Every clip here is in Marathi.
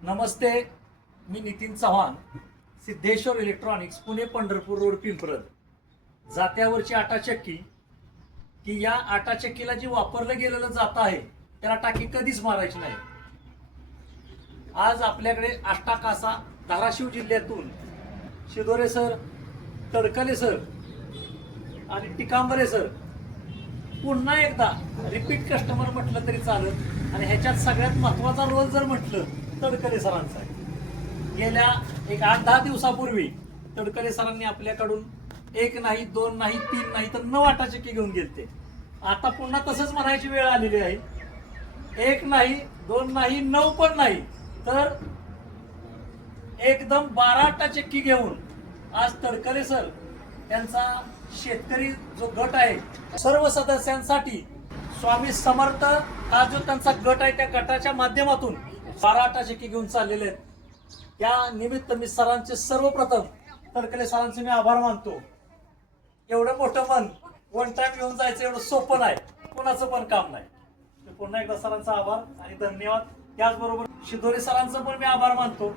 नमस्ते, मी नितीन चव्हाण, सिद्धेश्वर इलेक्ट्रॉनिक्स, पुणे पंढरपूर रोड, पिंपरद. जात्यावरची आटाचक्की की या आटाचक्कीला जी वापरलं गेलेलं जात आहे त्याला टाकी कधीच मारायची नाही. आज आपल्याकडे आष्टाकासा धाराशिव जिल्ह्यातून शिदोरे सर, तडकले सर आणि टिकांबरे सर पुन्हा एकदा रिपीट कस्टमर म्हटलं तरी चालत आणि ह्याच्यात सगळ्यात महत्वाचा रोल जर म्हटलं तडकले सरांचा आहे. गेल्या एक 8-10 दिवसापूर्वी तडकले सरांनी आपल्याकडून 1 नाही 2 नाही 3 नाही तर 9 आटाचक्की घेऊन गेलते. आता पुन्हा तसंच म्हणायची वेळ आलेली आहे. 1 नाही 2 नाही 9 पण नाही तर एकदम 12 आटाचक्की घेऊन आज तडकले सर त्यांचा शेतकरी जो गट आहे सर्व सदस्यांसाठी स्वामी समर्थ हा जो त्यांचा गट आहे त्या गटाच्या माध्यमातून 12 आटाचक्की घेऊन चाललेले आहेत. या निमित्त मी सरांचे सर्वप्रथम तडकले सरांचे मी आभार मानतो. एवढं मोठं मन वन टाइम घेऊन जायचं एवढं सोपं नाही, कोणाचं पण काम नाही. पुन्हा एकदा सरांचा आभार आणि धन्यवाद. त्याचबरोबर शिदोरे सरांचं पण मी आभार मानतो,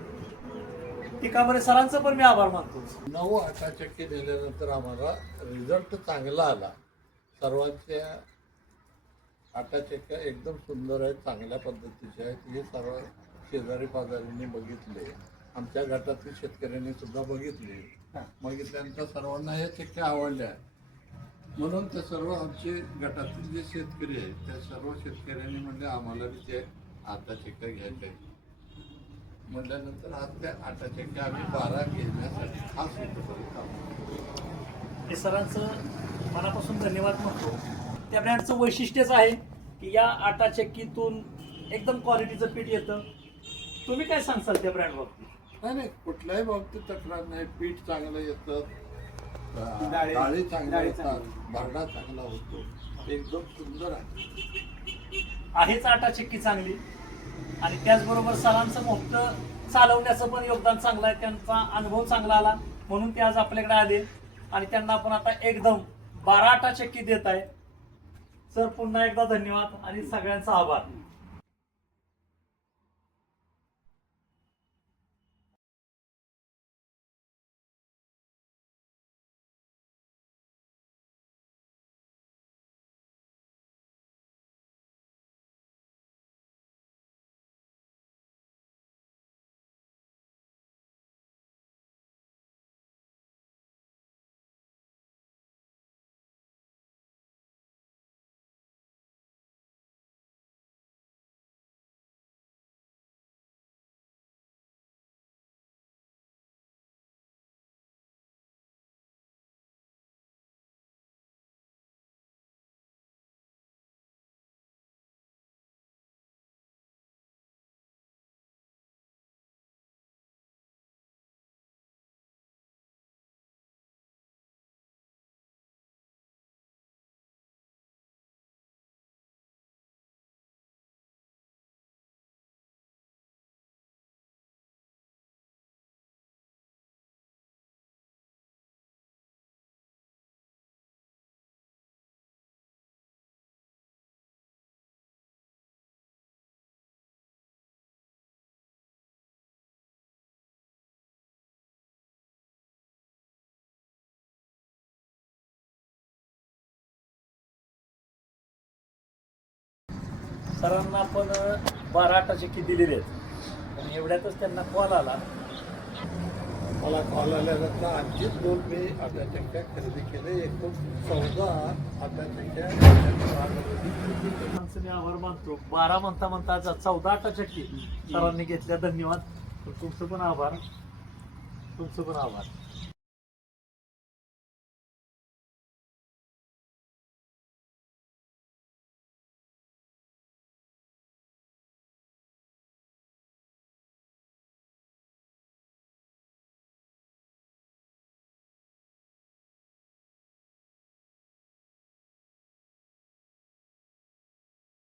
टिकांबरे सरांचं पण मी आभार मानतो. 9 आटाचक्की दिल्यानंतर आम्हाला रिझल्ट चांगला आला. सर्वांच्या आटाचक्क्या एकदम सुंदर आहेत, चांगल्या पद्धतीच्या आहेत. हे सर्व शेजारी पाजारींनी बघितले, आमच्या गटातील शेतकऱ्यांनी सुद्धा बघितल्यानंतर सर्वांना या चक्क्या आवडल्या. म्हणून ते सर्व आमचे गटातील जे शेतकरी आहेत त्या सर्व शेतकऱ्यांनी म्हणले आम्हाला बी ते आटाचक्क्या घ्यायच्या आहेत. म्हटल्यानंतर आज त्या आटाचक्क्या आम्ही 12 घेण्यासाठी खास हे सरांचं मनापासून धन्यवाद म्हणतो. त्या ब्रँडचं वैशिष्ट्यच आहे की या आटाचक्कीतून एकदम क्वालिटीचं पीठ येतं. तुम्ही काय सांगसाल त्या ब्रँड बाबतीत? नाही, कुठल्याही बाबतीत तक्रार नाही. पीठ चांगलं येतं, डाळी चांगल्या येतात, भरडा चांगला होतो, एकदम सुंदर आहेच आटाचक्की चांगली आणि त्याचबरोबर सरांचं मोठं चालवण्याचं पण योगदान चांगलं आहे. त्यांचा अनुभव चांगला आला म्हणून ते आज आपल्याकडे आले आणि त्यांना आपण आता एकदम 12 आटाचक्की देत आहे. सर पुन्हा एकदा धन्यवाद आणि सगळ्यांचा आभार. सरांना आपण 12 आटाचक्की दिलेली आहेत आणि एवढ्यातच त्यांना कॉल आला. मला कॉल आल्यानंतर आणखीच 2 मी आटाचक्क्या खरेदी केले. एकूण 14 आटाचक्क्या मी आभार मानतो. 12 म्हणता 14 आटाचक्की सरांनी घेतल्या. धन्यवाद. तुमचं पण आभार.